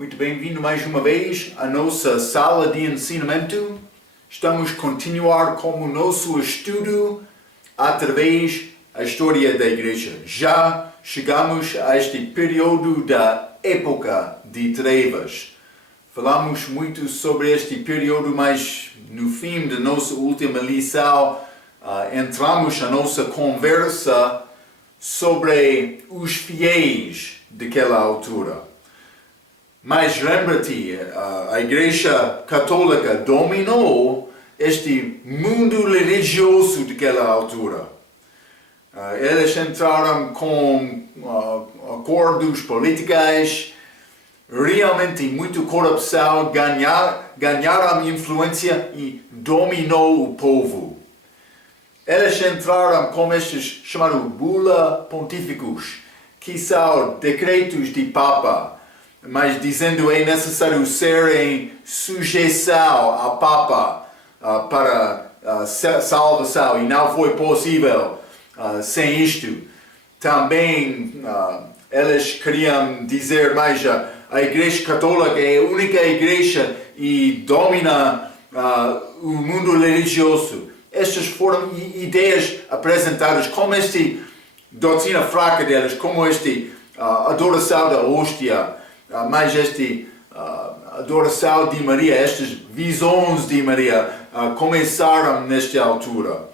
Muito bem-vindo mais uma vez à nossa sala de ensinamento. Estamos a continuar com o nosso estudo através da história da igreja. Já chegamos a este período da época de trevas. Falamos muito sobre este período, mas no fim da nossa última lição entramos na nossa conversa sobre os fiéis daquela altura. Mas lembra-te, a Igreja Católica dominou este mundo religioso daquela altura. Eles entraram com acordos políticos, realmente muito corrupção, ganharam influência e dominou o povo. Eles entraram com estes chamados bula pontíficos, que são decretos de Papa, mas dizendo é necessário ser em sujeição ao Papa para salvação, e não foi possível sem isto. Também eles queriam dizer mais a Igreja Católica é a única igreja e domina o mundo religioso. Estas foram ideias apresentadas como esta doutrina fraca deles, como esta adoração da hóstia, mais esta adoração de Maria, estas visões de Maria começaram nesta altura.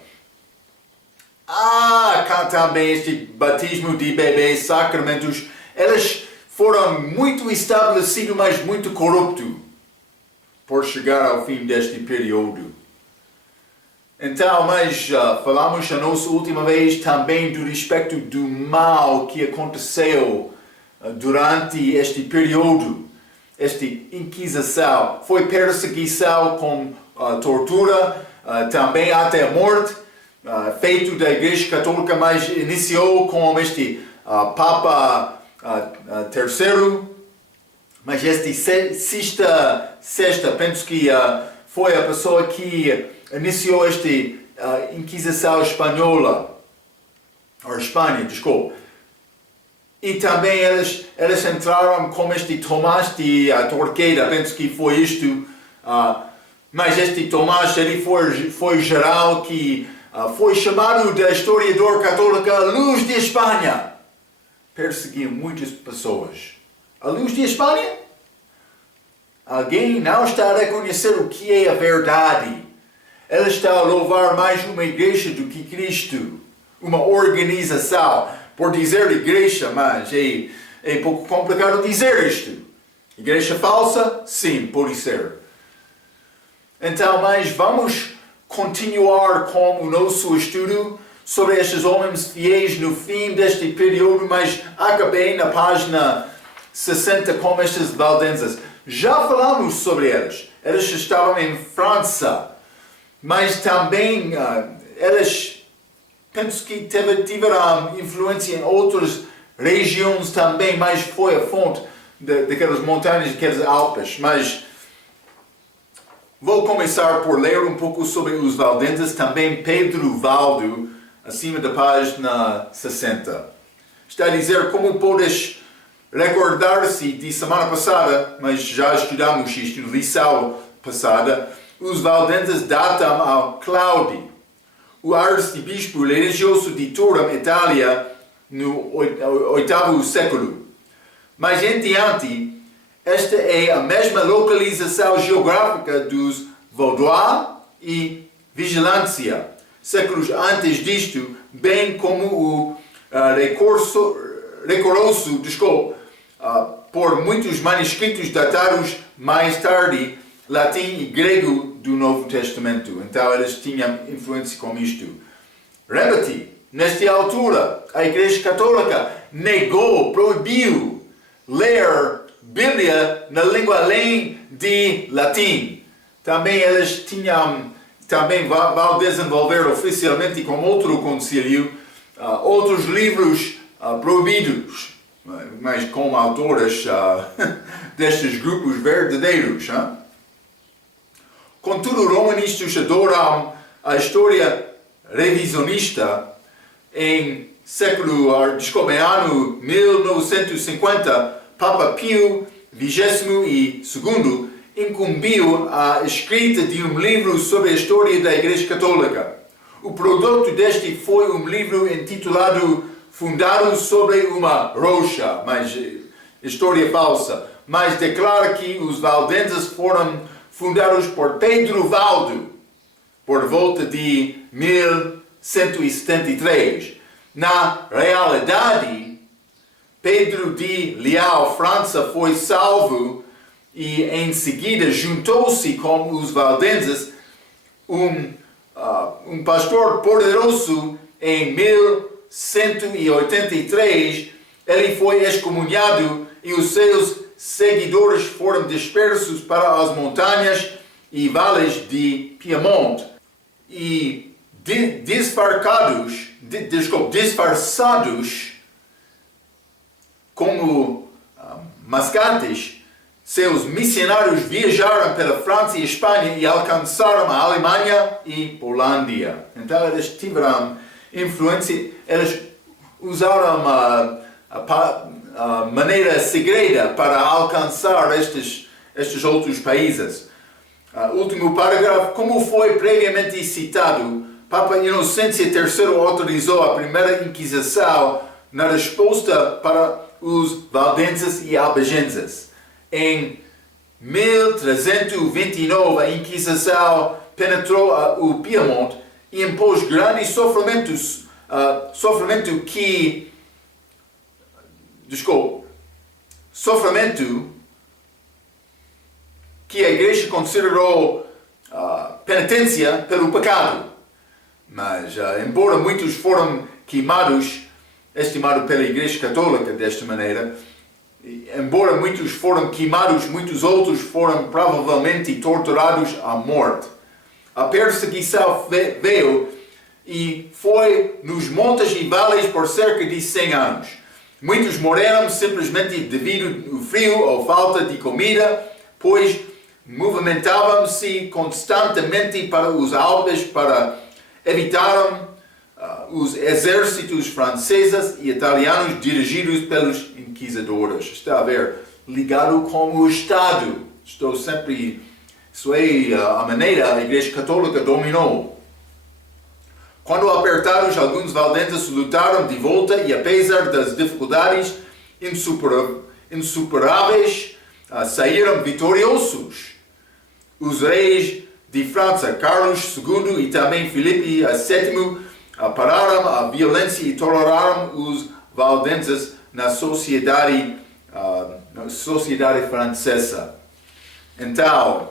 Também este batismo de bebês, sacramentos, eles foram muito estabelecidos, mas muito corruptos, por chegar ao fim deste período. Então, mas falamos a nossa última vez também do respeito do mal que aconteceu durante este período, esta Inquisição. Foi perseguição com tortura, também até a morte, feito da Igreja Católica, mas iniciou com este Papa III, mas este sexta, penso que foi a pessoa que iniciou esta Inquisição espanhola, ou Espanha, desculpe. E também eles entraram com este Tomás de Torqueda, penso que foi isto, mas este Tomás ele foi geral que foi chamado da historiador católica a Luz de Espanha. Perseguiu muitas pessoas. A Luz de Espanha? Alguém não está a reconhecer o que é a verdade. Ela está a louvar mais uma igreja do que Cristo, uma organização. Por dizer igreja, mas é pouco complicado dizer isto. Igreja falsa? Sim, pode ser. Então, mas vamos continuar com o nosso estudo sobre estes homens fiéis no fim deste período, mas acabei na página 60 com estes valdenses. Já falamos sobre eles. Eles estavam em França, mas também eles... Penso que tiveram influência em outras regiões também, mas foi a fonte daquelas montanhas, daquelas Alpes. Mas vou começar por ler um pouco sobre os valdenses, também Pedro Valdo, acima da página 60. Está a dizer como podes recordar-se de semana passada, mas já estudamos isto na lição passada, os valdenses datam ao Cláudio, o arcebispo religioso de Turim, Itália, no 8º século. Mais em diante, esta é a mesma localização geográfica dos Vaudois e Vigilância, séculos antes disto, bem como o recurso por muitos manuscritos datados mais tarde, latim e grego do Novo Testamento. Então eles tinham influência com isto. Lembra-te, nesta altura, a Igreja Católica negou, proibiu ler Bíblia na língua além de latim. Também eles vão desenvolver oficialmente com outro concílio outros livros proibidos, mas com autores destes grupos verdadeiros. Contudo, os romanistas adoram a história revisionista. Em ano 1950, Papa Pio 22º incumbiu a escrita de livro sobre a história da Igreja Católica. O produto deste foi livro intitulado Fundado sobre uma Rocha, mas história falsa, mas declara que os valdenses foram fundados por Pedro Valdo, por volta de 1173. Na realidade, Pedro de Leal, França, foi salvo e em seguida juntou-se com os valdenses, um pastor poderoso em 1183. Ele foi excomunhado e os seus seguidores foram dispersos para as montanhas e vales de Piemonte. E disfarçados como mascates, seus missionários viajaram pela França e Espanha e alcançaram a Alemanha e Polândia. Então eles tiveram influência, eles usaram a maneira segreda para alcançar estes outros países. Último parágrafo, como foi previamente citado, Papa Inocêncio III autorizou a primeira Inquisição na resposta para os valdenses e albigenses. Em 1329, a Inquisição penetrou o Piemonte e impôs grandes sofrimentos, que a Igreja considerou penitência pelo pecado. Mas, embora muitos foram queimados, estimado pela Igreja Católica desta maneira, embora muitos foram queimados, muitos outros foram provavelmente torturados à morte. A perseguição veio e foi nos montes e vales por cerca de 100 anos. Muitos morreram simplesmente devido ao frio ou falta de comida, pois movimentavam-se constantemente para os Alpes para evitar os exércitos franceses e italianos dirigidos pelos inquisidores. Está a ver, ligado com o Estado. Isso é a maneira a Igreja Católica dominou. Quando apertados, alguns valdenses lutaram de volta e, apesar das dificuldades insuperáveis, saíram vitoriosos. Os reis de França, Carlos II e também Filipe VII, pararam a violência e toleraram os valdenses na sociedade francesa. Então,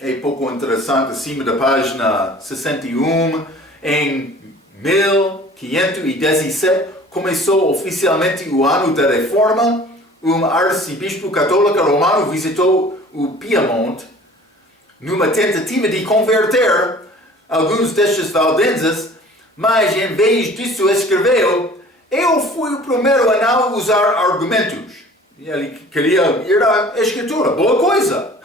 é pouco interessante, acima da página 61, em 1517 começou oficialmente o ano da Reforma. Um arcebispo católico romano visitou o Piemonte numa tentativa de converter alguns destes valdenses, mas em vez disso escreveu: eu fui o primeiro a não usar argumentos. E ele queria ir à Escritura, boa coisa.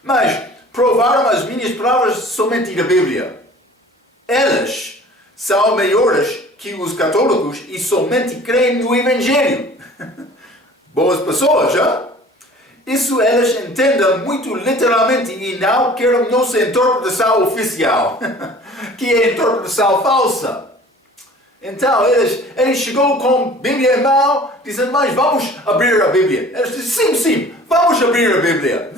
Mas provaram as minhas palavras somente da Bíblia. Elas são melhores que os católicos e somente creem no Evangelho. Boas pessoas, já? Isso eles entendem muito literalmente e não querem nossa interpretação oficial, que é a interpretação falsa. Então, ele chegou com a Bíblia em mão, dizendo: mas vamos abrir a Bíblia. Eles disseram: sim, vamos abrir a Bíblia.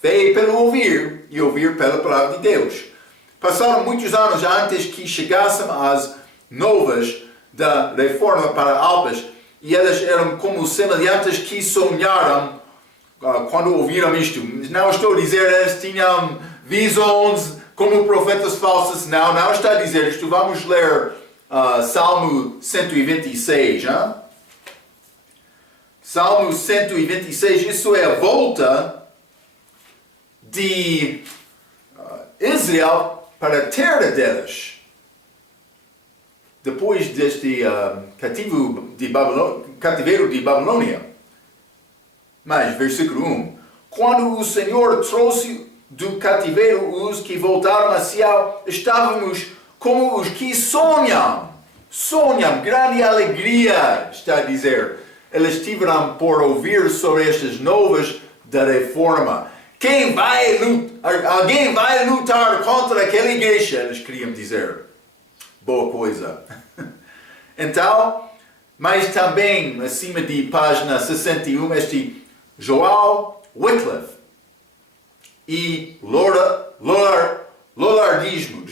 Fé pelo ouvir e ouvir pela palavra de Deus. Passaram muitos anos antes que chegassem as novas da Reforma para Alpes, e elas eram como semelhantes que sonharam quando ouviram isto. Não estou a dizer eles tinham visões como profetas falsos, não está a dizer isto. Vamos ler Salmo 126. Hein? Salmo 126, isso é a volta de Israel para a terra deles. Depois deste cativeiro de Babilônia. Mas, versículo 1. Quando o Senhor trouxe do cativeiro os que voltaram a Sião, estávamos como os que sonham. Sonham, grande alegria, está a dizer. eles tiveram por ouvir sobre estas novas da reforma. Alguém vai lutar contra aquela igreja, eles queriam dizer. Boa coisa. Então, mas também, acima de página 61, este Joel Wycliffe e Lollardismo.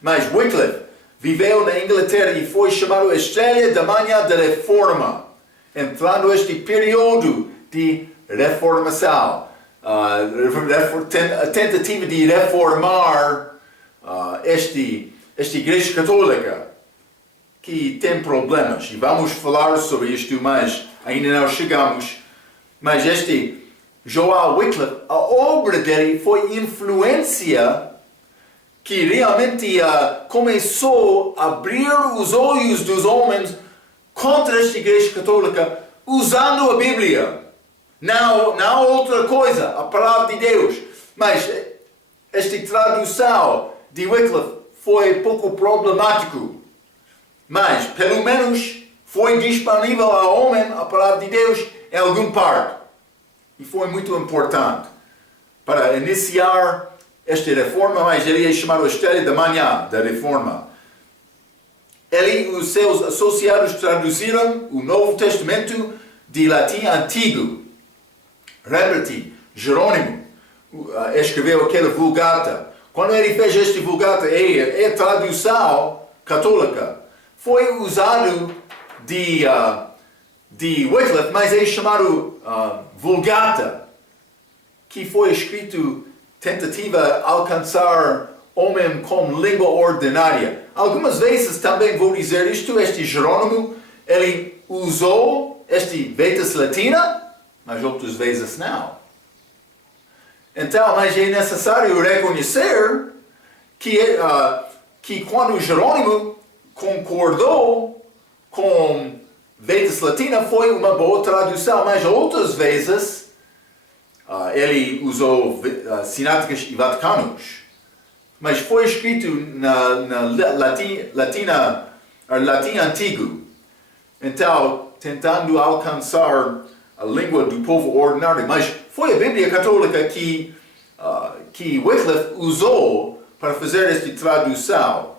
Mas Wycliffe viveu na Inglaterra e foi chamado Estrela da Manhã da Reforma, entrando neste período de reformação, a tentativa de reformar esta Igreja Católica, que tem problemas. E vamos falar sobre isto, mas ainda não chegamos. Mas este Joel Wycliffe, a obra dele foi influência que realmente começou a abrir os olhos dos homens contra esta Igreja Católica, usando a Bíblia. Não outra coisa, a palavra de Deus. Mas esta tradução de Wycliffe foi pouco problemático. Mas, pelo menos, foi disponível ao homem a palavra de Deus em algum parte. E foi muito importante para iniciar esta reforma, mas ele é chamado Estrela da Manhã da Reforma. Ele e os seus associados traduziram o Novo Testamento de latim antigo. Lembra-te, Jerônimo escreveu aquela Vulgata. Quando ele fez esta Vulgata, a tradução católica foi usado de Wycliffe, mas é chamado Vulgata, que foi escrito tentativa de alcançar homem com língua ordinária. Algumas vezes também vou dizer isto, este Jerônimo, ele usou este Vetus Latina, mas outras vezes não. Então, mas é necessário reconhecer que quando Jerônimo concordou com Vetus Latina foi uma boa tradução, mas outras vezes ele usou sináticas e vaticanos. Mas foi escrito na latim antigo. Então, tentando alcançar a língua do povo ordinário. Mas foi a Bíblia Católica que Wycliffe usou para fazer esta tradução.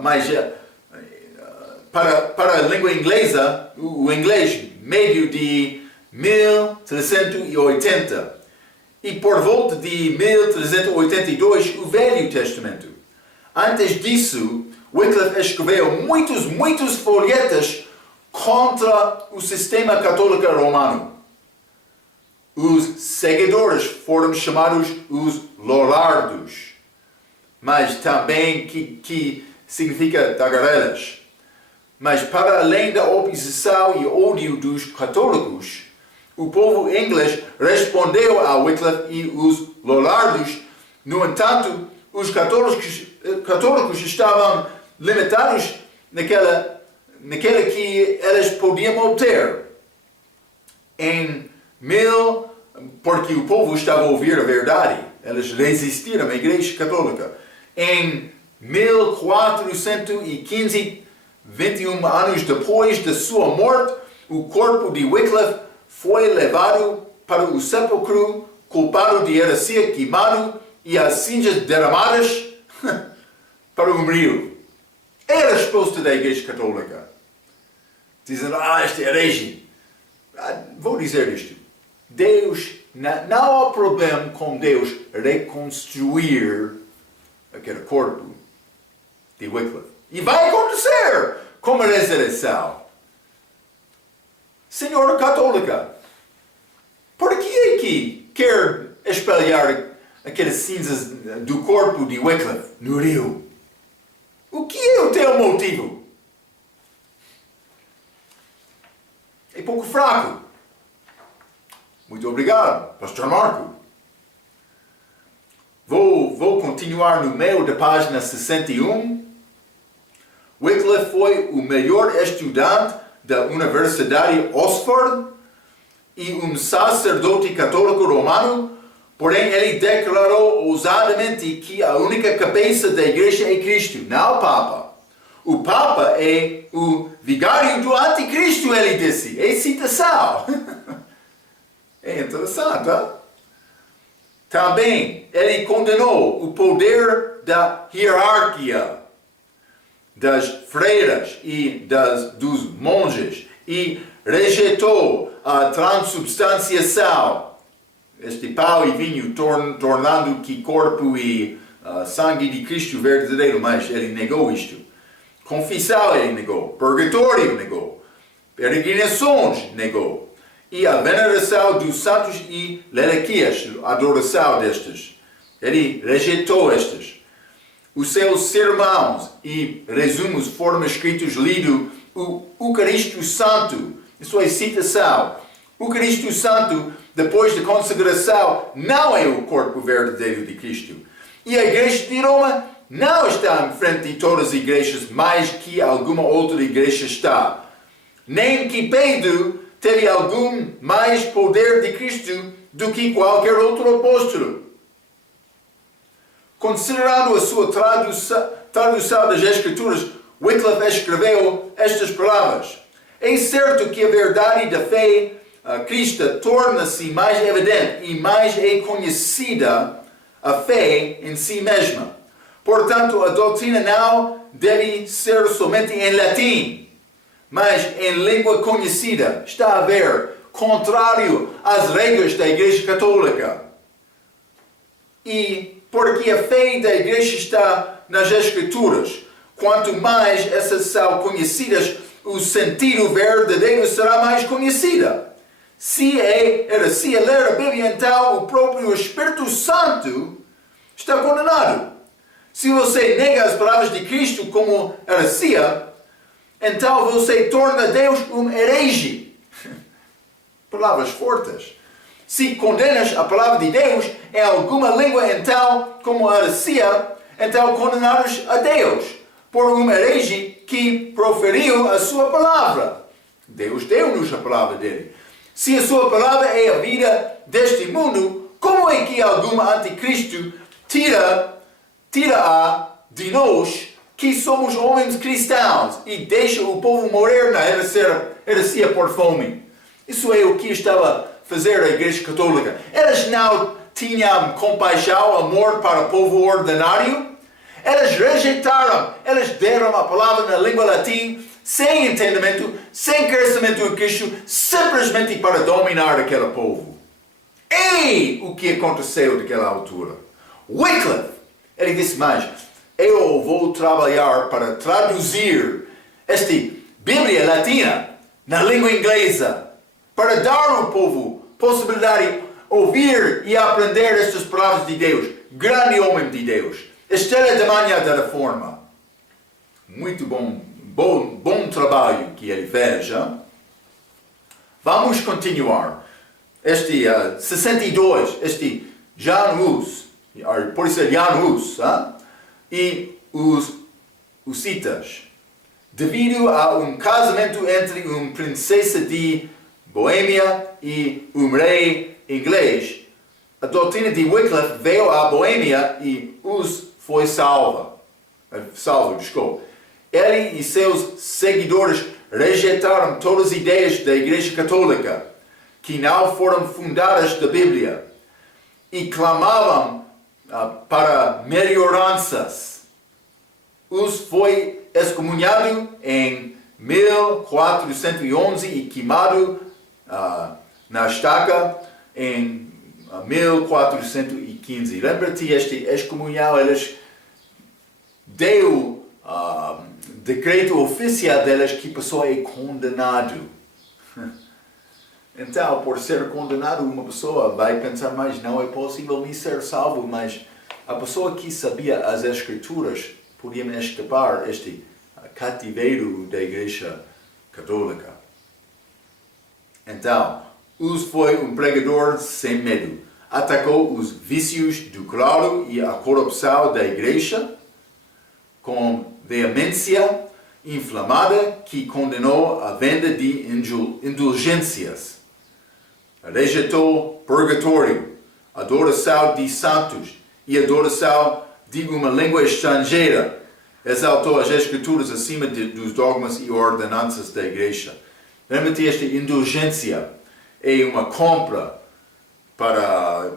Mas para a língua inglesa, o inglês médio de 1380 e por volta de 1382 o Velho Testamento. Antes disso, Wycliffe escreveu muitos folhetos contra o sistema católico romano. Os seguidores foram chamados os Lollardos, mas também que significa tagarelas. Mas para além da oposição e ódio dos católicos, o povo inglês respondeu a Wycliffe e os Lollardos. No entanto, os católicos estavam limitados naquela que eles podiam obter. Porque o povo estava a ouvir a verdade. Eles resistiram à Igreja Católica. Em 1415, 21 anos depois de sua morte, o corpo de Wycliffe foi levado para o sepulcro, culpado de heresia, queimado e as cinzas derramadas para o rio. É a resposta da Igreja Católica. Dizendo, este é herege. Vou dizer isto. Deus, não há problema com Deus reconstruir aquele corpo de Wycliffe. E vai acontecer como a ressurreição. Senhora Católica, por que é que quer espalhar aquelas cinzas do corpo de Wycliffe no rio? O que é o teu motivo? É pouco fraco. Muito obrigado, Pastor Marco. Vou continuar no meio da página 61. Wycliffe foi o melhor estudante da Universidade Oxford e um sacerdote católico romano, porém ele declarou ousadamente que a única cabeça da igreja é Cristo, não o Papa. o Papa é o vigário do anticristo, ele disse. É citação. É interessante, hein? Também, ele condenou o poder da hierarquia das freiras e dos monges e rejeitou a transubstanciação, este pão e vinho tornando que corpo e sangue de Cristo verdadeiro, mas ele negou isto. Confissão ele negou, purgatório negou, peregrinações negou, e a veneração dos santos e lelequias, a adoração destes. Ele rejeitou estes. Os seus sermões e resumos foram escritos lido o Eucarístico Santo, isso é citação. O Eucarístico Santo, depois da consagração, não é o corpo verdadeiro de Cristo. E a Igreja de Roma não está em frente de todas as igrejas mais que alguma outra igreja está. Nem que Pedro teve algum mais poder de Cristo do que qualquer outro apóstolo. Considerando a sua tradução das Escrituras, Wycliffe escreveu estas palavras: é certo que a verdade da fé cristã torna-se mais evidente e mais é conhecida a fé em si mesma. Portanto, a doutrina não deve ser somente em latim, mas em língua conhecida. Está a ver, contrário às regras da Igreja Católica. E porque a fé da Igreja está nas Escrituras, quanto mais essas são conhecidas, o sentido verdadeiro será mais conhecido. Se é heresia ler a Bíblia, então o próprio Espírito Santo está condenado. Se você nega as palavras de Cristo como heresia, então você torna Deus um herege. Palavras fortes. Se condenas a palavra de Deus em alguma língua, então, como heresia, então condenas a Deus por um herege que proferiu a sua palavra. Deus deu-nos a palavra dele. Se a sua palavra é a vida deste mundo, como é que algum anticristo tira-a de nós, que somos homens cristãos, e deixa o povo morrer na heresia por fome? Isso é o que estava a fazer a Igreja Católica. Eles não tinham compaixão, amor para o povo ordinário. Eles rejeitaram, eles deram a palavra na língua latim, sem entendimento, sem crescimento em Cristo, simplesmente para dominar aquele povo. E o que aconteceu naquela altura? Wycliffe, ele disse mais: eu vou trabalhar para traduzir esta Bíblia latina na língua inglesa, para dar ao povo possibilidade de ouvir e aprender estas palavras de Deus. Grande homem de Deus, estrela da manhã da reforma. Muito bom trabalho que ele fez. Hein? Vamos continuar. Este 62, este Jan Hus, por isso é Jan Hus, e os citas. Devido a um casamento entre uma princesa de Boêmia e um rei inglês, a doutrina de Wycliffe veio à Boêmia e os foi salvo. Ele e seus seguidores rejeitaram todas as ideias da Igreja Católica, que não foram fundadas da Bíblia, e clamavam para melhoranças. Os foi excomunhado em 1411 e queimado na estaca em 1415. Lembra-te, este excomunhão, eles deu decreto oficial deles que a pessoa é condenado. Então, por ser condenado, uma pessoa vai pensar, mas não é possível me ser salvo, mas a pessoa que sabia as Escrituras podia escapar este cativeiro da Igreja Católica. Então, Hus foi um pregador sem medo. Atacou os vícios do clero e a corrupção da Igreja com veemência inflamada, que condenou a venda de indulgências. Rejeitou purgatório, adoração de santos e adoração de uma língua estrangeira, exaltou as Escrituras acima dos dogmas e ordenanças da igreja. Lembra-te, esta indulgência é uma compra para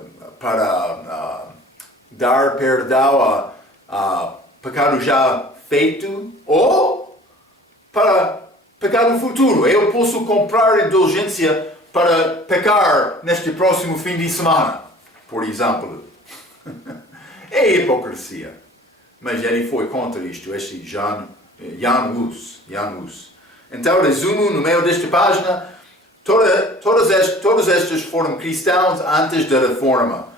dar perdão a pecado já feito ou para pecado futuro. Eu posso comprar indulgência para pecar neste próximo fim de semana, por exemplo. É hipocrisia. Mas ele foi contra isto, este Jan Hus. Então, resumo no meio desta página, todos estes foram cristãos antes da reforma.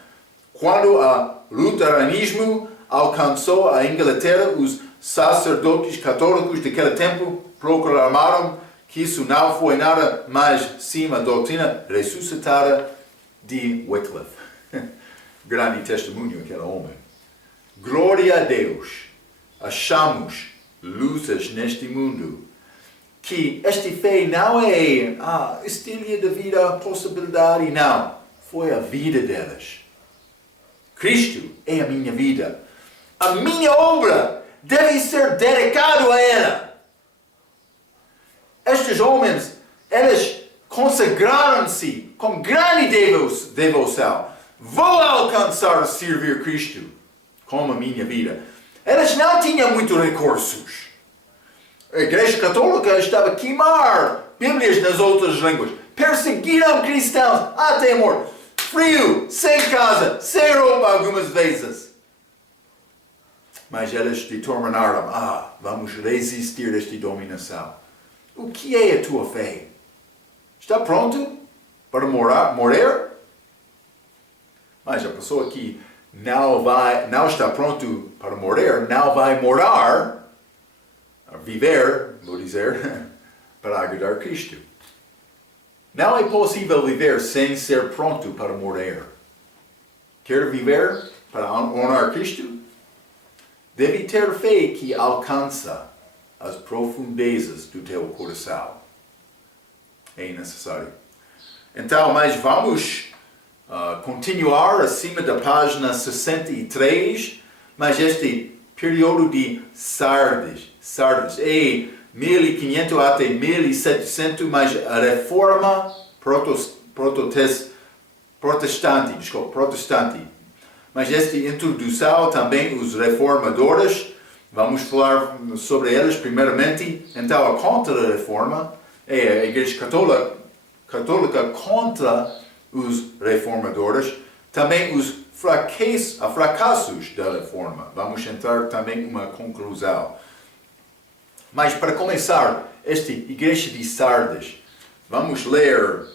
Quando o luteranismo alcançou a Inglaterra, os sacerdotes católicos daquele tempo proclamaram que isso não foi nada mais sim a doutrina ressuscitada de Wycliffe. Grande testemunho aquele homem. Glória a Deus, achamos luzes neste mundo, que esta fé não é estilo de vida, possibilidade, não. Foi a vida delas. Cristo é a minha vida. A minha obra deve ser dedicada a ela. Estes homens, eles consagraram-se com grande devoção. Vou alcançar servir Cristo com a minha vida. Eles não tinham muitos recursos. A Igreja Católica estava a queimar Bíblias nas outras línguas. Perseguiram cristãos até a morte. Frio, sem casa, sem roupa algumas vezes. Mas eles determinaram, vamos resistir a esta dominação. O que é a tua fé? Está pronto para morrer? Mas a pessoa que não está pronto para morrer, não vai morar, viver, vou dizer, para agradar Cristo. Não é possível viver sem ser pronto para morrer. Quer viver para honrar Cristo? Deve ter fé que alcança as profundezas do teu coração. É necessário. Então, mas vamos continuar acima da página 63, mas este período de Sardes é 1500 até 1700, mas a reforma protestante. Mas esta introdução também os reformadores, vamos falar sobre eles primeiramente. Então a contra-reforma é a Igreja Católica contra os reformadores, também os fracassos da reforma. Vamos entrar também em uma conclusão. Mas para começar, esta Igreja de Sardes, vamos ler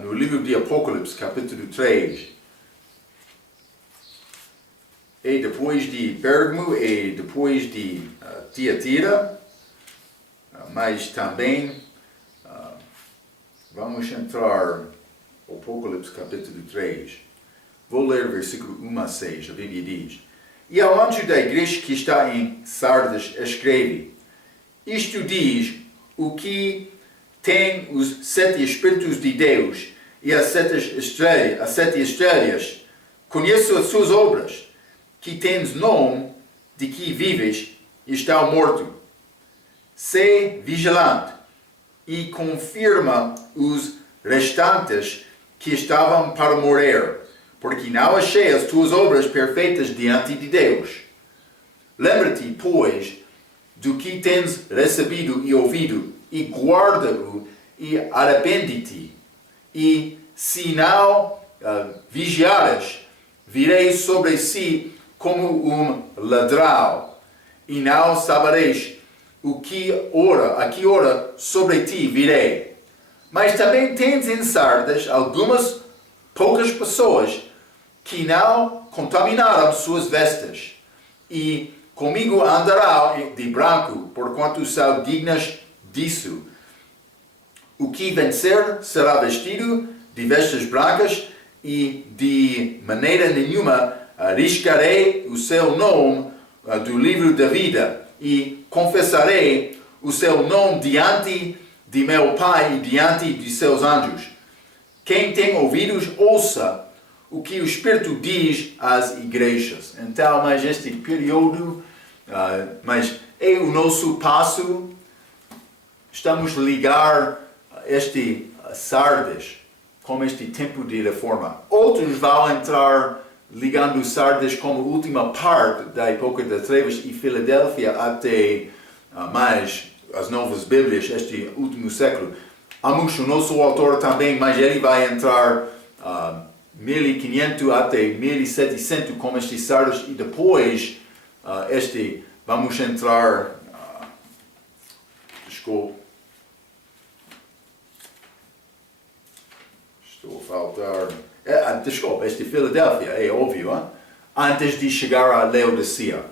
no livro de Apocalipse, capítulo 3. E depois de Pérgamo e depois de Tiatira, mas também vamos entrar no Apocalipse capítulo 3. Vou ler versículo 1 a 6, a Bíblia diz: E ao anjo da igreja que está em Sardes escreve: Isto diz o que tem os 7 Espíritos de Deus e as 7 estrelas. Conheço as suas obras, que tens nome de que vives e está morto. Sê vigilante e confirma os restantes que estavam para morrer, porque não achei as tuas obras perfeitas diante de Deus. Lembra-te, pois, do que tens recebido e ouvido, e guarda-o, e arrepende-te. E se não vigiares, virei sobre si como um ladrão, e não sabereis a que hora sobre ti virei. Mas também tens em Sardes algumas poucas pessoas que não contaminaram suas vestes, e comigo andarão de branco, porquanto são dignas disso. O que vencer será vestido de vestes brancas, e de maneira nenhuma arriscarei o seu nome do livro da vida, e confessarei o seu nome diante de meu Pai e diante de seus anjos. Quem tem ouvidos, ouça o que o Espírito diz às igrejas. Então, mas este período, mas é o nosso passo. Estamos a ligar este Sardes com este tempo de reforma. Outros vão entrar ligando Sardes como última parte da época das trevas e Filadélfia até mais as novas Bíblias, este último século. Amos, o nosso autor também, mas ele vai entrar 1500 até 1700 com este Sardes e depois vamos entrar estou a faltar desculpa, Filadélfia, é óbvio, hein? Antes de chegar a Laodicea.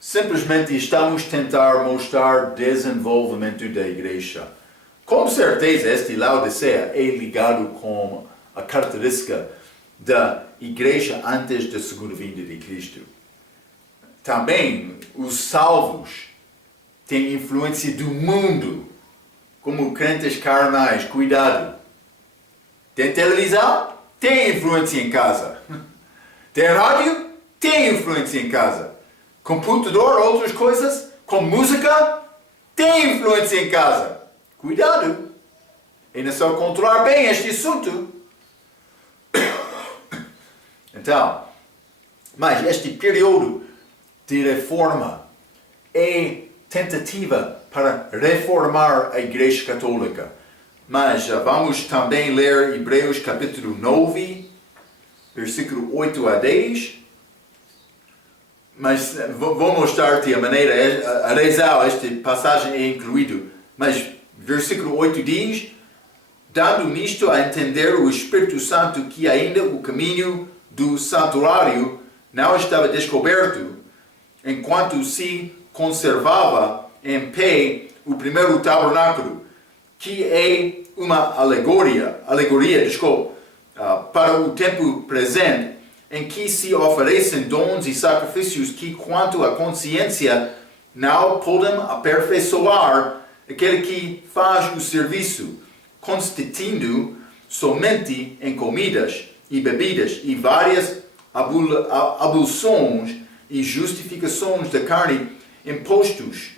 Simplesmente estamos a tentar mostrar desenvolvimento da igreja. Com certeza, Laodicea é ligado com a característica da igreja antes da segunda vinda de Cristo. Também os salvos têm influência do mundo, como crentes carnais. Cuidado! Tem televisão? Tem influência em casa. Tem rádio? Tem influência em casa. Computador, outras coisas, com música? Tem influência em casa. Cuidado! É necessário controlar bem este assunto. Então, mas este período de reforma é tentativa para reformar a Igreja Católica. Mas vamos também ler Hebreus capítulo 9, versículo 8 a 10. Mas vou mostrar-te a maneira, a razão, esta passagem é incluído. Mas versículo 8 diz: dando nisto a entender o Espírito Santo que ainda o caminho do santuário não estava descoberto, enquanto se conservava em pé o primeiro tabernáculo, que é uma alegoria, para o tempo presente, em que se oferecem dons e sacrifícios que, quanto à consciência, não podem aperfeiçoar aquele que faz o serviço, consistindo somente em comidas e bebidas e várias abluções e justificações da carne impostas,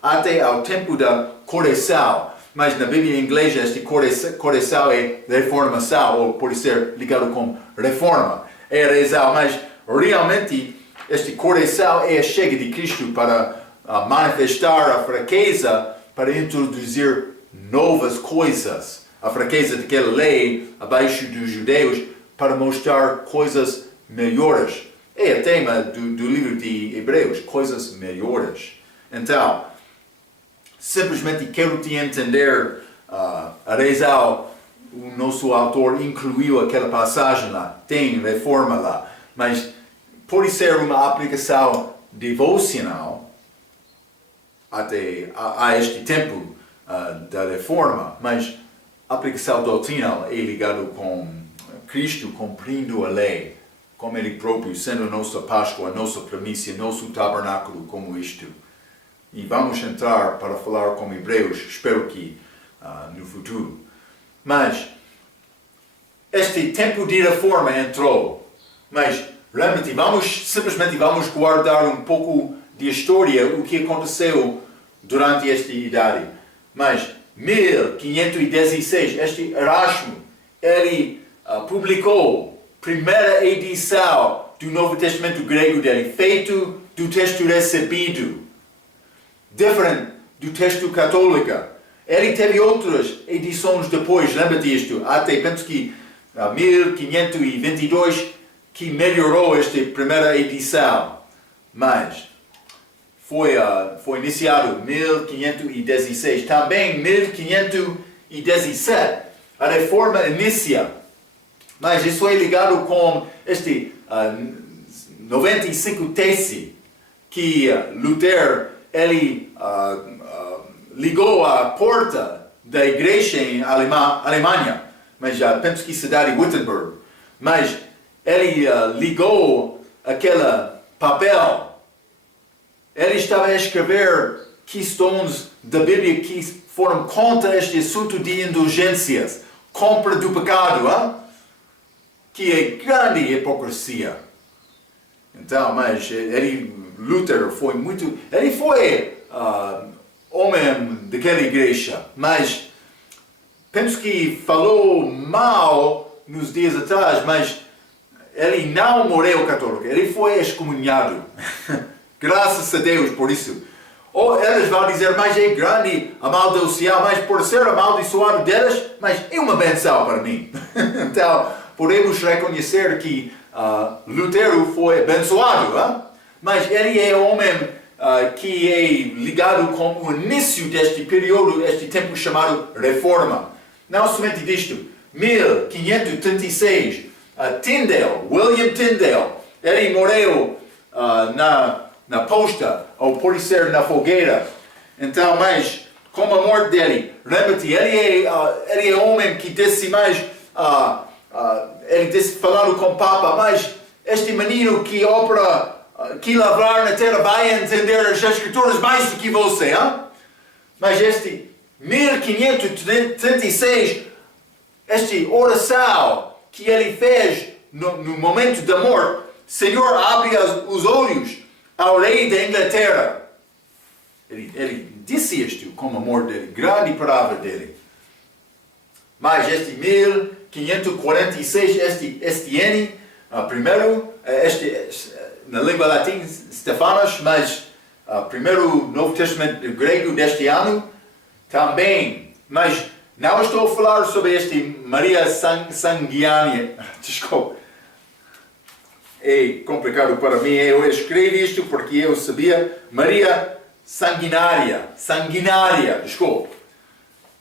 até ao tempo da correção. Mas na Bíblia inglesa este correção é reformação, ou pode ser ligado com reforma. É razão, mas realmente esta correção é a chega de Cristo para manifestar a fraqueza, para introduzir novas coisas. A fraqueza daquela lei abaixo dos judeus, para mostrar coisas melhores. É o tema do livro de Hebreus, coisas melhores. Então, simplesmente quero te entender a razão. O nosso autor incluiu aquela passagem lá, tem reforma lá, mas pode ser uma aplicação devocional até a este tempo da reforma, mas a aplicação doutrinal é ligado com Cristo cumprindo a lei, como Ele próprio, sendo a nossa Páscoa, a nossa premissa, nosso tabernáculo como isto. E vamos entrar para falar com Hebreus, espero que no futuro. Mas este tempo de reforma entrou, mas realmente simplesmente vamos guardar um pouco de história, o que aconteceu durante esta idade. Mas 1516, este Erasmo, ele publicou a primeira edição do Novo Testamento grego dele, feito do texto recebido, diferente do texto católico. Ele teve outras edições depois, lembra disto, até penso que 1522, que melhorou esta primeira edição, mas foi iniciado em 1516. Também em 1517, a reforma inicia, mas isso é ligado com este 95 tese que Lutero ele ligou à porta da igreja em Alemanha, mas já penso que cidade de Wittenberg, mas ele ligou aquele papel. Ele estava a escrever questões da Bíblia que foram contra este assunto de indulgências, compra do pecado, que é grande hipocrisia. Então, mas ele Lutero foi muito... Ele foi homem daquela igreja, mas penso que falou mal nos dias atrás, mas ele não morreu católico, ele foi excomunhado. Graças a Deus por isso. Ou eles vão dizer, mas é grande amaldiçoar, mas por ser amaldiçoado deles, mas é uma benção para mim. Então, podemos reconhecer que Lutero foi abençoado, mas ele é um homem que é ligado com o início deste período, este tempo chamado Reforma. Não somente disto, 1536, Tyndale, William Tyndale, ele morreu na posta, ou pode ser na fogueira. Então, mas com a morte dele, lembra-te, ele é um homem que disse mais, ele disse, falando com o Papa, mas este menino que opera, que lavrar na terra vai entender as escrituras mais do que você, Mas este 1536, esta oração que ele fez no momento da morte, Senhor, abre os olhos ao rei da Inglaterra. Ele disse isto com a morte dele, grande palavra dele. Mas este 1546, este ano, primeiro, na língua latina, Stefanos, mas primeiro Novo Testamento grego deste ano, também. Mas não estou a falar sobre este Maria Sanguinária. Desculpa. É complicado para mim. Eu escrevi isto porque eu sabia. Maria Sanguinária. Desculpa.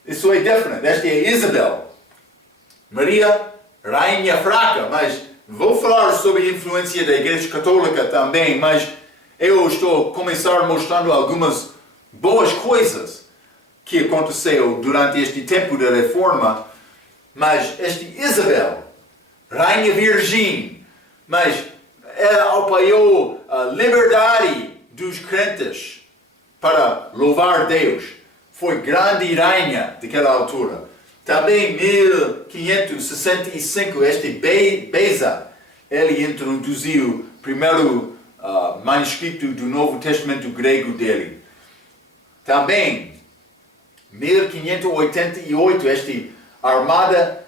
Isso é diferente. Esta é Isabel. Maria, rainha fraca. Mas vou falar sobre a influência da Igreja Católica também. Mas eu estou a começar mostrando algumas boas coisas que aconteceu durante este tempo da Reforma. Mas este Isabel, rainha virgem, mas ela apoiou a liberdade dos crentes para louvar Deus. Foi grande rainha daquela altura. Também em 1565, este Beza, ele introduziu o primeiro manuscrito do Novo Testamento grego dele. Também, 1588, esta armada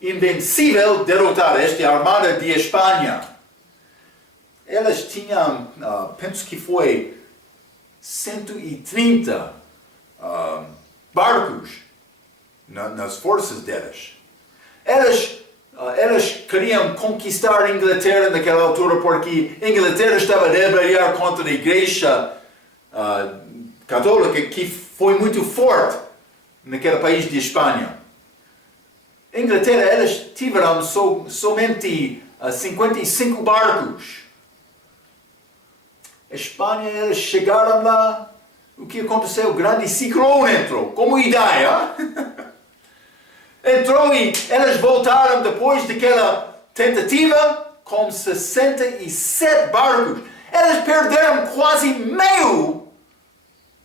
invencível derrotada, esta armada de Espanha. Elas tinham, penso que foi 130 barcos nas forças delas. Elas queriam conquistar a Inglaterra naquela altura porque a Inglaterra estava a rebeliar contra a Igreja Católica, que foi muito forte naquele país de Espanha. A Inglaterra, elas tiveram somente 55 barcos. A Espanha, eles chegaram lá, o que aconteceu? O grande ciclone entrou, como ideia. Entrou e elas voltaram depois daquela tentativa com 67 barcos. Elas perderam quase meio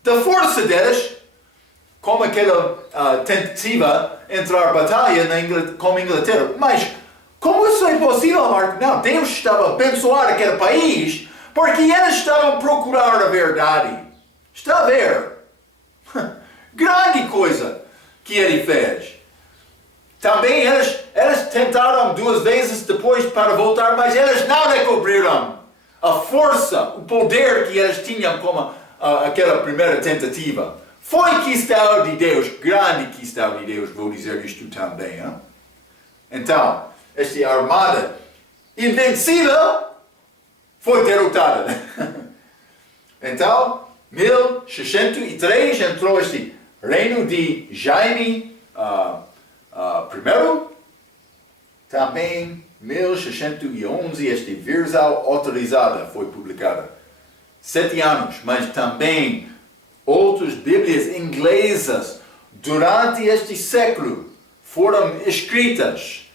da força delas com aquela tentativa de entrar em batalha com a Inglaterra. Mas como isso é possível, Marco? Não, Deus estava a abençoar aquele país porque eles estavam a procurar a verdade. Está a ver? Grande coisa que ele fez. Também eles tentaram 2 vezes depois para voltar, mas eles não descobriram a força, o poder que eles tinham como aquela primeira tentativa. Foi questão de Deus, grande questão de Deus, vou dizer isto também. Hein? Então, esta armada invencível foi derrotada. Então, 1603 entrou este reino de Jaime I. Também 1611 esta versão autorizada foi publicada. 7 anos, mas também outras Bíblias inglesas durante este século foram escritas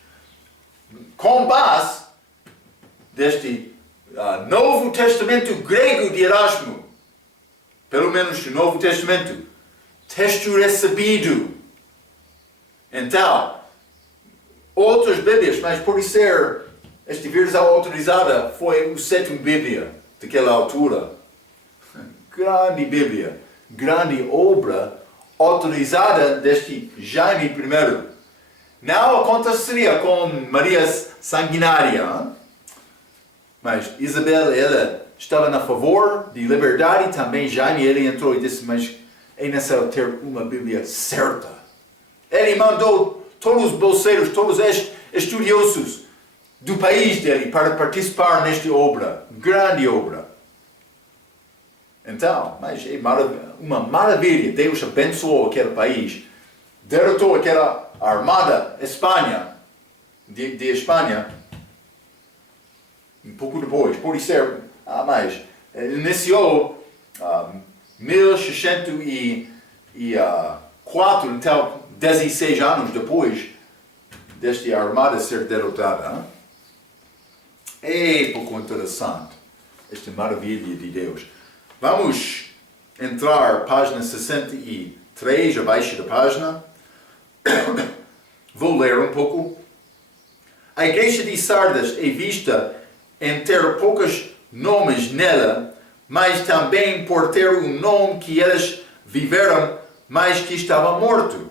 com base deste Novo Testamento grego de Erasmo, pelo menos o Novo Testamento, texto recebido. Então, outras Bíblias, mas por ser esta versão autorizada foi o 7ª Bíblia daquela altura. grande Bíblia, grande obra, autorizada desde Jaime I. Não aconteceria com Maria Sanguinária, mas Isabel, ela estava a favor de liberdade, também Jaime, ele entrou e disse, mas é necessário ter uma Bíblia certa. Ele mandou todos os bolseiros, todos os estudiosos do país dele para participar nesta obra, grande obra. Então, mas é uma maravilha, Deus abençoou aquele país, derrotou aquela armada Espanha, de Espanha, um pouco depois, pode ser, mas iniciou 1604, então 16 anos depois desta armada ser derrotada. É pouco interessante, esta maravilha de Deus. Vamos entrar página 63, abaixo da página. Vou ler um pouco. A igreja de Sardes é vista em ter poucos nomes nela, mas também por ter um nome que eles viveram, mas que estava morto.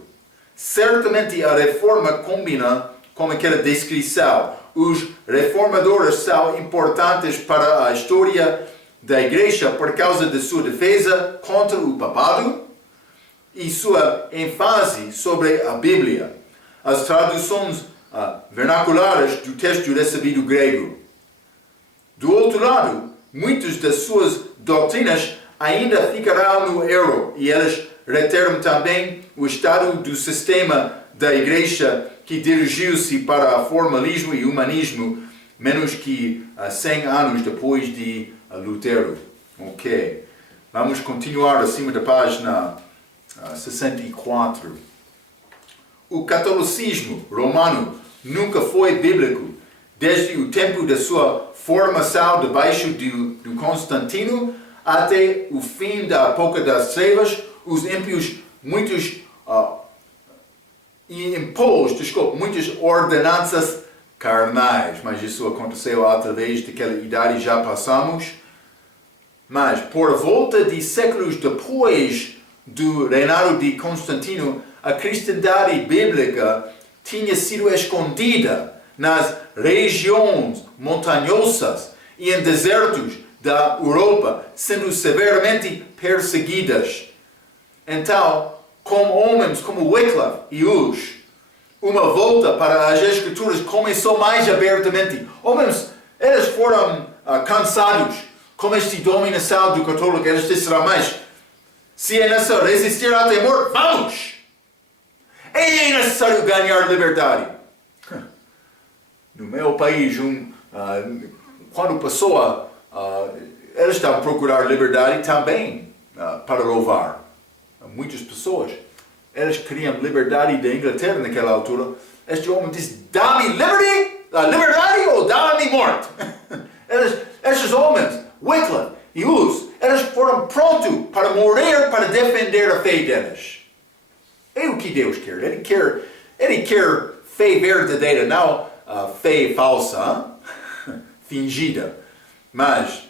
Certamente a reforma combina com aquela descrição. Os reformadores são importantes para a história da igreja por causa de sua defesa contra o papado e sua ênfase sobre a Bíblia, as traduções vernaculares do texto recebido grego. Do outro lado, muitas das suas doutrinas ainda ficarão no erro e eles reiteram também o estado do sistema da igreja que dirigiu-se para o formalismo e humanismo menos que 100 anos depois de Lutero. Ok. Vamos continuar acima da página 64. O catolicismo romano nunca foi bíblico. Desde o tempo da sua formação debaixo do Constantino até o fim da época das trevas, os ímpios muitas ordenanças carnais, mas isso aconteceu através daquela idade já passamos. Mas por volta de séculos depois do reinado de Constantino, a cristandade bíblica tinha sido escondida nas regiões montanhosas e em desertos da Europa, sendo severamente perseguidas. Então, com homens como Wycliffe e Hus, uma volta para as Escrituras começou mais abertamente. Homens, eles foram cansados com esta dominação do católico. Eles disseram, mas se é necessário resistir até a morte, vamos! É necessário ganhar liberdade. No meu país, quando a pessoa, eles estavam a procurar liberdade também para roubar. Muitas pessoas, eles queriam liberdade da Inglaterra naquela altura. Este homem disse, dá-me liberdade ou dá-me morte. Estes homens, Wycliffe e Hus, eles foram prontos para morrer para defender a fé deles. É o que Deus quer. Ele quer fé verdadeira, não fé falsa, fingida. Mas,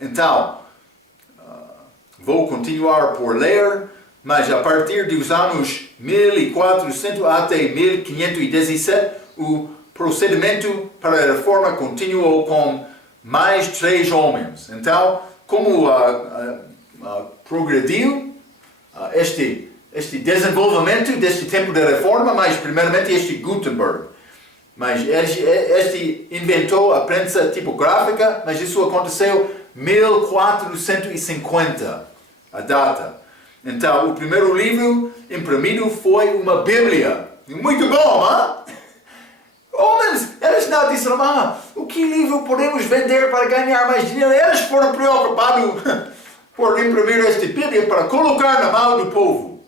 então, vou continuar por ler, mas a partir dos anos 1400 até 1517, o procedimento para a reforma continuou com mais 3 homens. Então, como progrediu este desenvolvimento deste tempo da reforma, mas primeiramente este Gutenberg. Mas este inventou a prensa tipográfica, mas isso aconteceu em 1450, a data. Então, o primeiro livro imprimido foi uma Bíblia. Muito bom, hein? Homens, eles não disseram, o que livro podemos vender para ganhar mais dinheiro? Eles foram preocupados por imprimir esta Bíblia para colocar na mão do povo.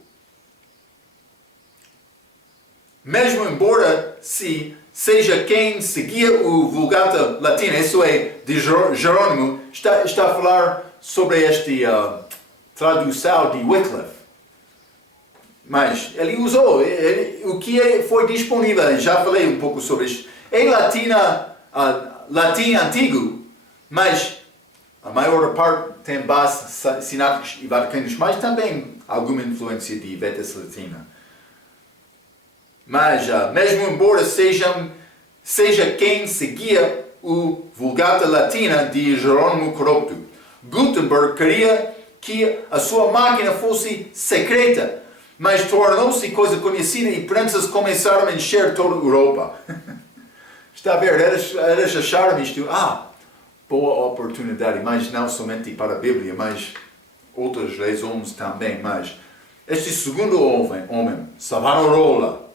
Mesmo embora seja quem seguia o Vulgata Latino, isso é, de Jerônimo, está a falar sobre esta tradução de Wycliffe. Mas ele usou o que foi disponível, já falei um pouco sobre isso. É latim antigo, mas a maior parte tem base sináticos e vaticanos, mas também alguma influência de Vetus Latina. Mas, mesmo embora seja quem seguia o Vulgata Latina de Jerônimo Corrupto, Gutenberg queria que a sua máquina fosse secreta, mas tornou-se coisa conhecida e prensas começaram a encher toda a Europa. Está a ver, eles acharam isto, boa oportunidade, mas não somente para a Bíblia, mas outras razões também. Mas este segundo homem, Savonarola,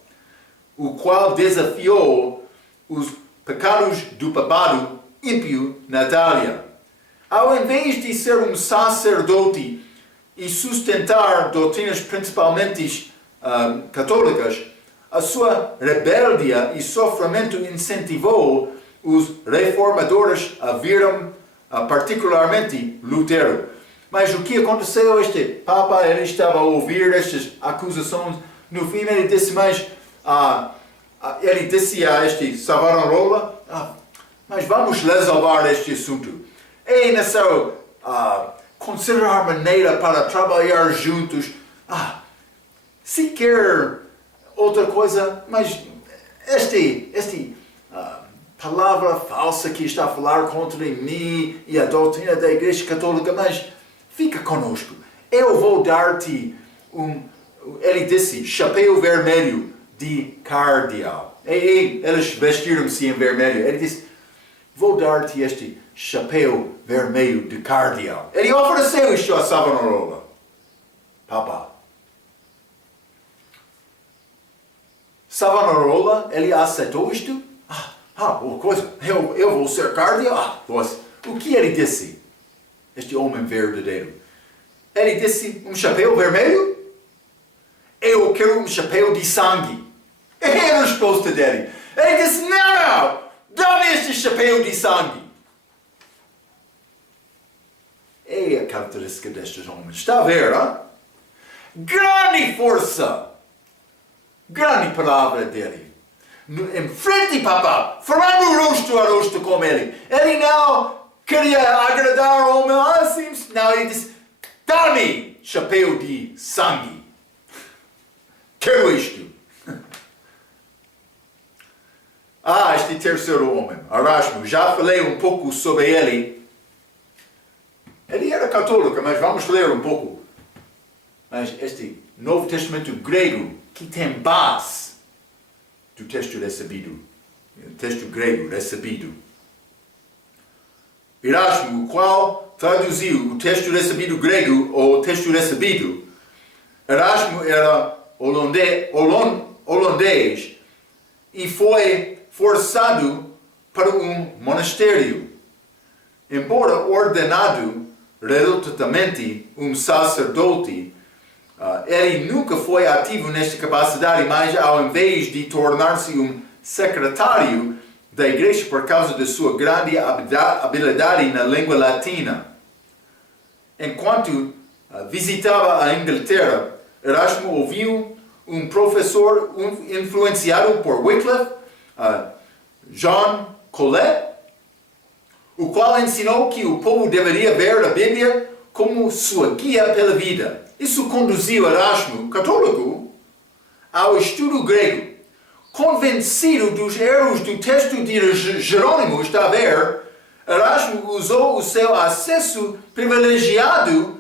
o qual desafiou os pecados do papado ímpio na Itália. Ao invés de ser um sacerdote e sustentar doutrinas principalmente católicas, a sua rebeldia e sofrimento incentivou os reformadores a viram particularmente Lutero. Mas o que aconteceu? Este Papa ele estava a ouvir estas acusações. No fim ele disse, ele disse a este Savonarola, mas vamos resolver este assunto. É necessário considerar maneira para trabalhar juntos. Se quer outra coisa, mas este palavra falsa que está a falar contra mim e a doutrina da Igreja Católica, mas fica conosco. Eu vou dar-te ele disse, chapéu vermelho de cardeal. Eles vestiram-se em vermelho. Ele disse, vou dar-te este chapéu vermelho de cardeal. Ele ofereceu isto a Savonarola. Papa. Savonarola, ele aceitou isto? Boa coisa. Eu vou ser cardeal. O que ele disse? Este homem verdadeiro. Ele disse, um chapéu vermelho? Eu quero um chapéu de sangue. É a resposta dele. Ele disse, não, dá-me este chapéu de sangue. É a característica destes homens. Está a ver, Grande força. Grande palavra dele. Em frente, papá, falando rosto a rosto com ele. Ele não queria agradar o homem assim. Não, ele disse, dá-me chapéu de sangue. Quero isto. Este terceiro homem, Erasmo, já falei um pouco sobre ele. Ele era católico, mas vamos ler um pouco. Mas este Novo Testamento grego, que tem base do texto recebido, o texto grego recebido. Erasmo, o qual traduziu o texto recebido grego ou texto recebido. Erasmo era holandês e foi forçado para um monastério. Embora ordenado relutantemente um sacerdote, ele nunca foi ativo nesta capacidade, mas ao invés de tornar-se um secretário da igreja por causa de sua grande habilidade na língua latina. Enquanto visitava a Inglaterra, Erasmo ouviu um professor influenciado por Wycliffe, John Colet, o qual ensinou que o povo deveria ver a Bíblia como sua guia pela vida. Isso conduziu Erasmo, católico, ao estudo grego. Convencido dos erros do texto de Jerônimo, está a ver, Erasmo usou o seu acesso privilegiado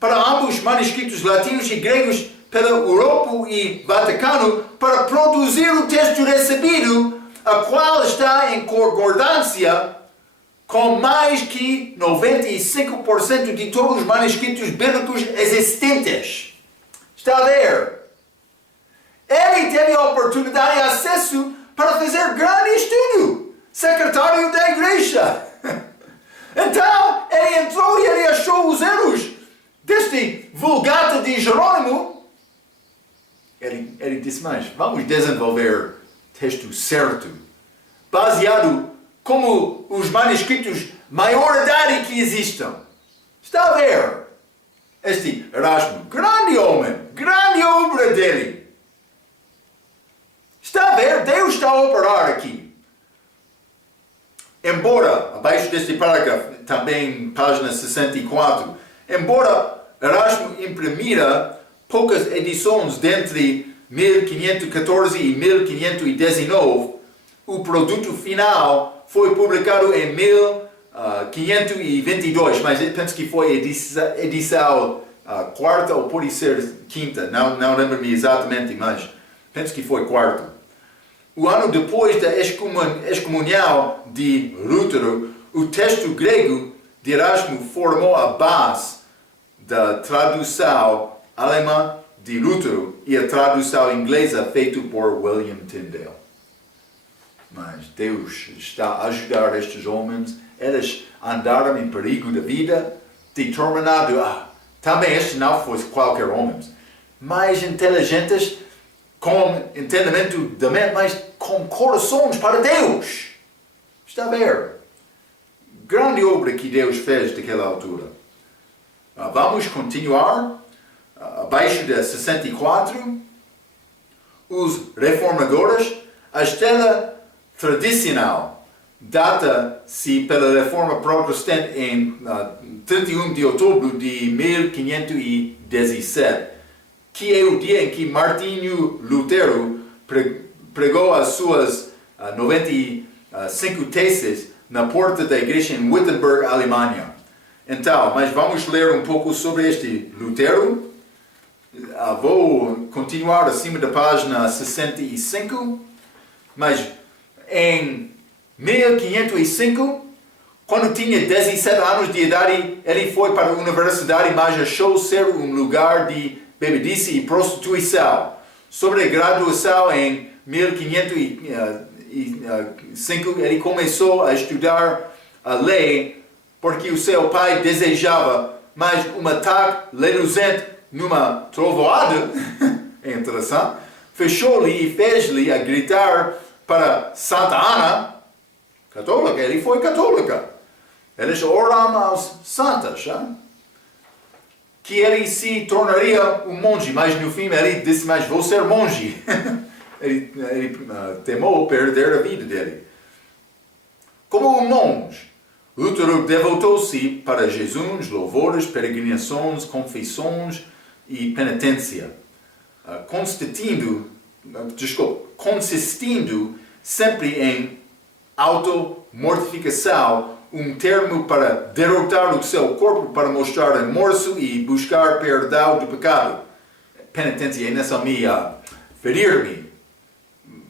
para ambos manuscritos latinos e gregos pela Europa e Vaticano para produzir o texto recebido, a qual está em concordância com mais que 95% de todos os manuscritos bíblicos existentes. Está a ver? Ele teve a oportunidade e acesso para fazer grande estudo. Secretário da igreja. Então, ele entrou e ele achou os erros deste Vulgata de Jerônimo. Ele disse, mas vamos desenvolver texto certo, baseado como os manuscritos maior idade que existam. Está a ver? Este Erasmo, grande homem, grande obra dele. Está a ver? Deus está a operar aqui. embora, abaixo deste parágrafo, também página 64, embora Erasmo imprimira poucas edições dentre 1514 e 1519, o produto final foi publicado em 1522, mas eu penso que foi edição quarta ou pode ser quinta, não lembro-me exatamente, mas penso que foi quarto. O ano depois da excomunhão de Lutero, o texto grego de Erasmo formou a base da tradução alemã de Lutero e a tradução inglesa feita por William Tyndale. Mas Deus está a ajudar estes homens, eles andaram em perigo da vida, determinado, também este não foi qualquer homem, mais inteligentes, com entendimento da mente, mas com corações para Deus. Está a ver? Grande obra que Deus fez naquela altura. Vamos continuar. Abaixo de 64, os reformadores, a estela tradicional data-se pela reforma protestante em 31 de outubro de 1517, que é o dia em que Martinho Lutero pregou as suas 95 teses na porta da igreja em Wittenberg, Alemanha. Então, mas vamos ler um pouco sobre este Lutero. Vou continuar acima da página 65, mas em 1505, quando tinha 17 anos de idade, ele foi para a universidade, mas achou ser um lugar de bebedice e prostituição. Sobre a graduação em 1505, ele começou a estudar a lei porque o seu pai desejava, mas um ataque reluzente numa trovoada, é interessante, fechou-lhe e fez-lhe a gritar para Santa Ana, católica, ele foi católica. Eles oram aos santos, que ele se tornaria um monge, mas no fim ele disse, mas vou ser monge. ele temou perder a vida dele. Como um monge, Lutero devotou-se para jejuns, louvores, peregrinações, confissões e penitência, consistindo sempre em auto-mortificação, um termo para derrotar o seu corpo, para mostrar remorso e buscar perdão do pecado. Penitência é nessa minha ferir-me,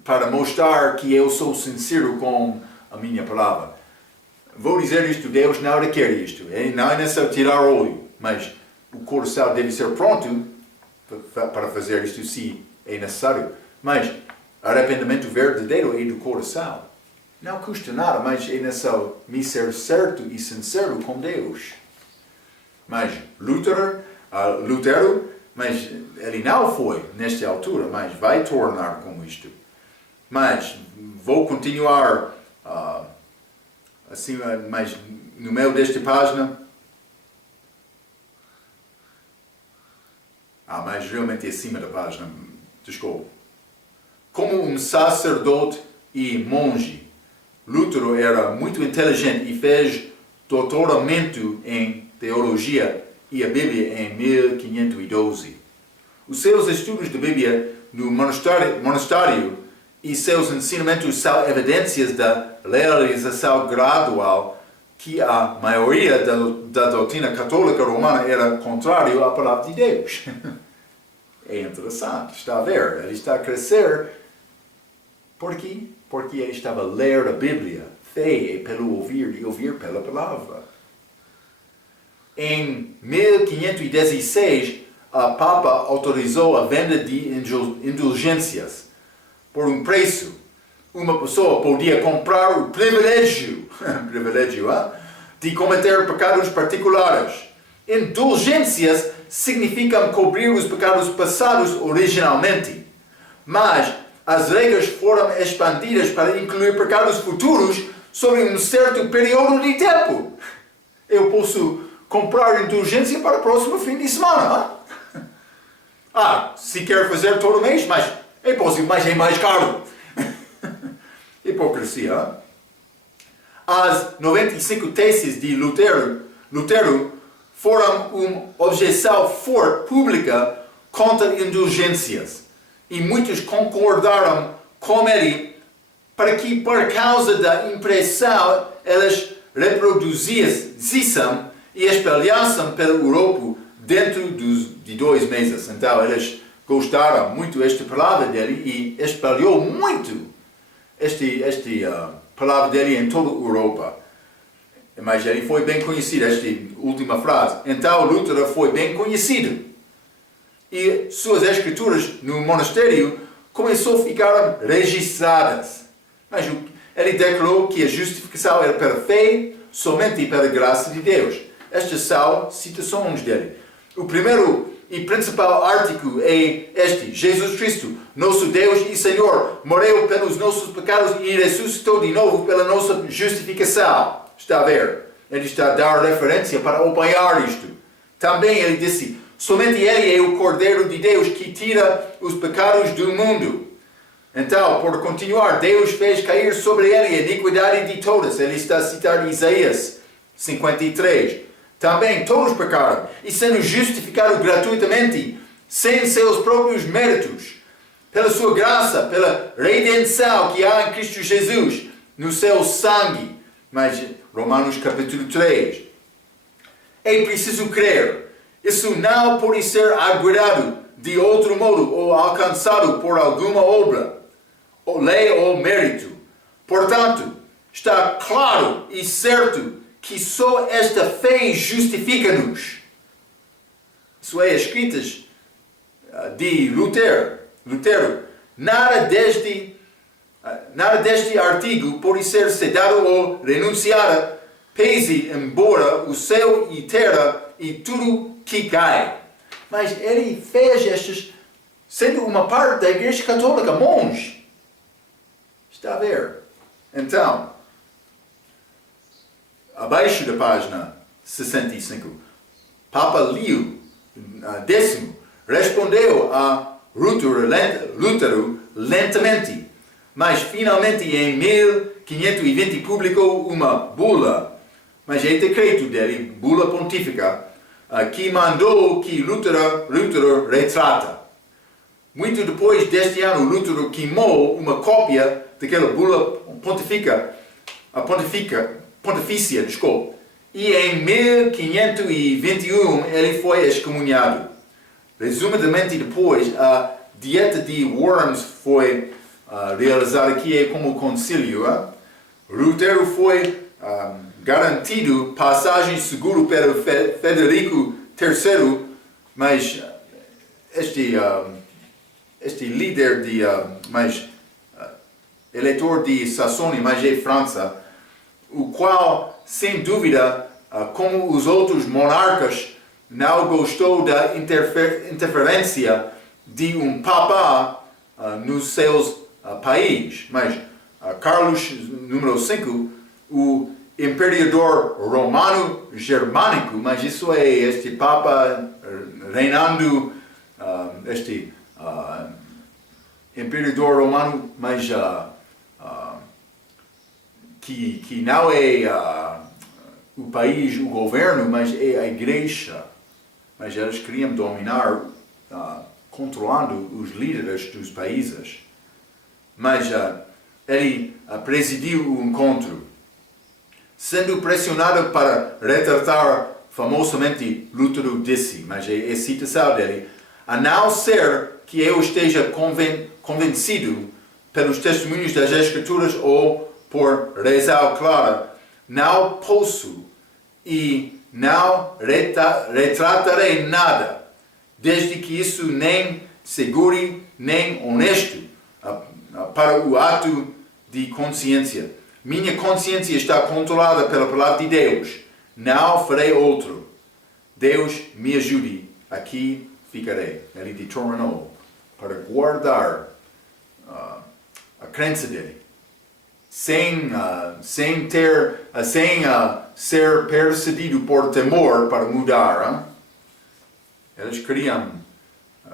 para mostrar que eu sou sincero com a minha palavra. Vou dizer isto, Deus não requer isto, não é necessário tirar óleo, mas o coração deve ser pronto para fazer isto se é necessário. Mas arrependimento verdadeiro é do coração. Não custa nada, mas é necessário me ser certo e sincero com Deus. Mas Lutero, mas ele não foi nesta altura, mas vai tornar como isto. Mas vou continuar assim, mas no meio desta página. Mas realmente acima da página, desculpa. Como um sacerdote e monge, Lutero era muito inteligente e fez doutoramento em teologia e a Bíblia em 1512. Os seus estudos da Bíblia no monastério e seus ensinamentos são evidências da realização gradual que a maioria da doutrina católica romana era contrário à palavra de Deus. É interessante, está a ver? Ele está a crescer. Por quê? Porque ele estava a ler a Bíblia. Fé é pelo ouvir e ouvir pela palavra. Em 1516, a Papa autorizou a venda de indulgências por um preço. Uma pessoa podia comprar o privilégio de cometer pecados particulares. Indulgências significam cobrir os pecados passados originalmente, mas as regras foram expandidas para incluir pecados futuros sobre um certo período de tempo. Eu posso comprar indulgência para o próximo fim de semana. Se quer fazer todo mês, mas é possível, mas é mais caro. Hipocrisia. As 95 teses de Lutero foram uma objeção forte pública contra indulgências. E muitos concordaram com ele para que, por causa da impressão, elas reproduzissem e espalhassem pela Europa dentro de 2 meses. Então, eles gostaram muito desta palavra dele e espalhou muito esta palavra dele em toda a Europa. Mas ele foi bem conhecido, esta última frase. Então, Lutero foi bem conhecido. E suas escrituras no monastério começaram a ficar registradas. Mas ele declarou que a justificação era pela fé, somente pela graça de Deus. Estas são citações dele. O primeiro e principal artigo é este: Jesus Cristo, nosso Deus e Senhor, morreu pelos nossos pecados e ressuscitou de novo pela nossa justificação. Está a ver? Ele está a dar referência para apoiar isto. Também ele disse: somente ele é o Cordeiro de Deus que tira os pecados do mundo. Então, por continuar, Deus fez cair sobre ele a iniquidade de todas. Ele está a citar Isaías 53. Também todos pecaram e sendo justificados gratuitamente, sem seus próprios méritos, pela sua graça, pela redenção que há em Cristo Jesus, no seu sangue. Mas Romanos capítulo 3. É preciso crer. Isso não pode ser aguardado de outro modo ou alcançado por alguma obra, ou lei ou mérito. Portanto, está claro e certo que só esta fé justifica-nos. Isso é escritas de Lutero. Nada deste artigo pode ser cedado ou renunciado, pese embora o céu e terra e tudo que cai. Mas ele fez estas, sendo uma parte da Igreja Católica, monge. Está a ver? Então, abaixo da página 65, Papa Leo X respondeu a Lutero lentamente, mas finalmente em 1520 publicou uma bula, mas é decreto dele, bula pontífica, que mandou que Lutero retrata. Muito depois deste ano, Lutero queimou uma cópia daquela bula pontifícia, e em 1521 ele foi excomunhado. Resumidamente, depois, a dieta de Worms foi realizada aqui como concílio. Lutero foi garantido passagem segura para Federico III, mas este líder eleitor de Saxônia, mas é França, o qual, sem dúvida, como os outros monarcas, não gostou da interferência de um papa nos seus países. Mas Carlos número 5, o imperador romano germânico, mas isso é este papa reinando, este imperador romano, mas que não é o país, o governo, mas é a igreja. Mas eles queriam dominar, controlando os líderes dos países. Mas ele presidiu o encontro. Sendo pressionado para retratar, famosamente, Lutero disse, mas é citação dele: a não ser que eu esteja convencido pelos testemunhos das Escrituras ou por razão clara, não posso e não retratarei nada, desde que isso nem segure nem honesto para o ato de consciência. Minha consciência está controlada pela palavra de Deus. Não farei outro. Deus me ajude. Aqui ficarei. Ele determinou para guardar a crença dele, sem ser perseguido por temor para mudar. Eles queriam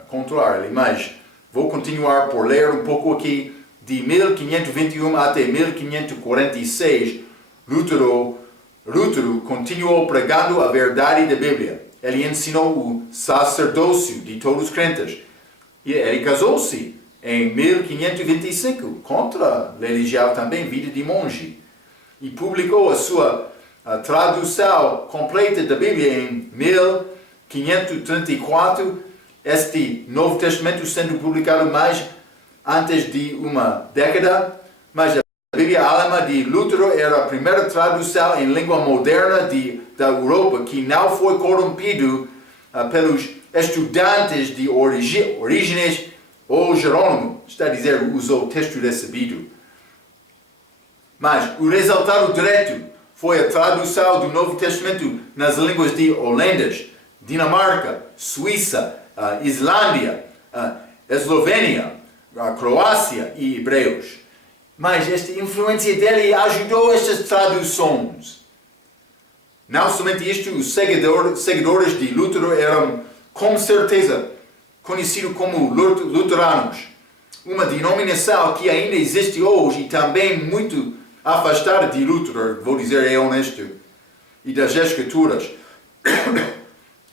controlar ele, mas vou continuar por ler um pouco aqui. De 1521 até 1546, Lutero continuou pregando a verdade da Bíblia. Ele ensinou o sacerdócio de todos os crentes. E ele casou-se em 1525 contra a religião também, vida de monge. E publicou a sua tradução completa da Bíblia em 1534. Este Novo Testamento sendo publicado mais antes de uma década, mas a Bíblia alemã de Lutero era a primeira tradução em língua moderna da Europa que não foi corrompido pelos estudantes de Orígenes ou Jerônimo, está a dizer, usou o texto recebido. Mas o resultado direto foi a tradução do Novo Testamento nas línguas de holandês, Dinamarca, Suíça, Islândia, Eslovênia, Croácia e hebreus. Mas esta influência dele ajudou estas traduções. Não somente isto, os seguidores de Lutero eram, com certeza, conhecidos como luteranos. Uma denominação que ainda existe hoje e também muito afastada de Lutero, vou dizer, é honesto, e das Escrituras.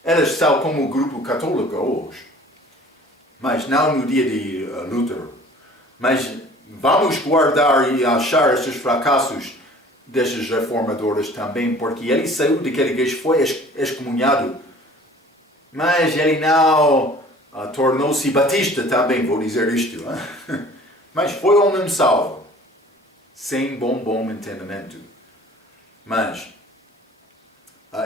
Elas são como o grupo católico hoje, mas não no dia de Lutero. Mas vamos guardar e achar estes fracassos destes reformadores também, porque ele saiu daquela igreja, foi excomunhado, mas ele não tornou-se batista também, vou dizer isto. Mas foi homem salvo, sem bom entendimento. Mas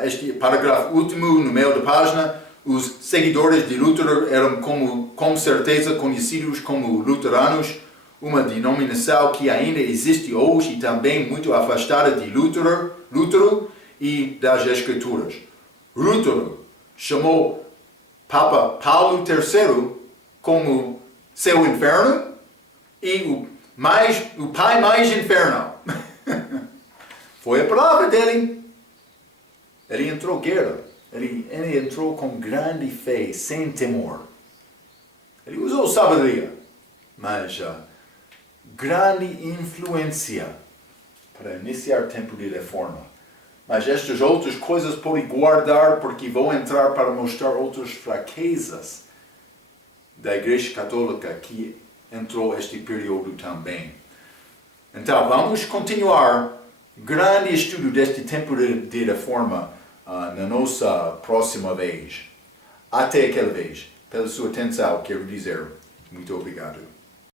este parágrafo último, no meio da página, os seguidores de Lutero eram com certeza conhecidos como luteranos, uma denominação que ainda existe hoje e também muito afastada de Lutero e das Escrituras. Lutero chamou Papa Paulo III como seu inferno e o pai mais infernal. Foi a palavra dele. Ele entrou guerra. Ele entrou com grande fé, sem temor. Ele usou sabedoria, mas grande influência para iniciar o tempo de reforma. Mas estas outras coisas podem guardar, porque vou entrar para mostrar outras fraquezas da Igreja Católica que entrou este período também. Então, vamos continuar grande estudo deste tempo de reforma na nossa próxima vez. Até aquela vez. Pela sua atenção, quero dizer muito obrigado.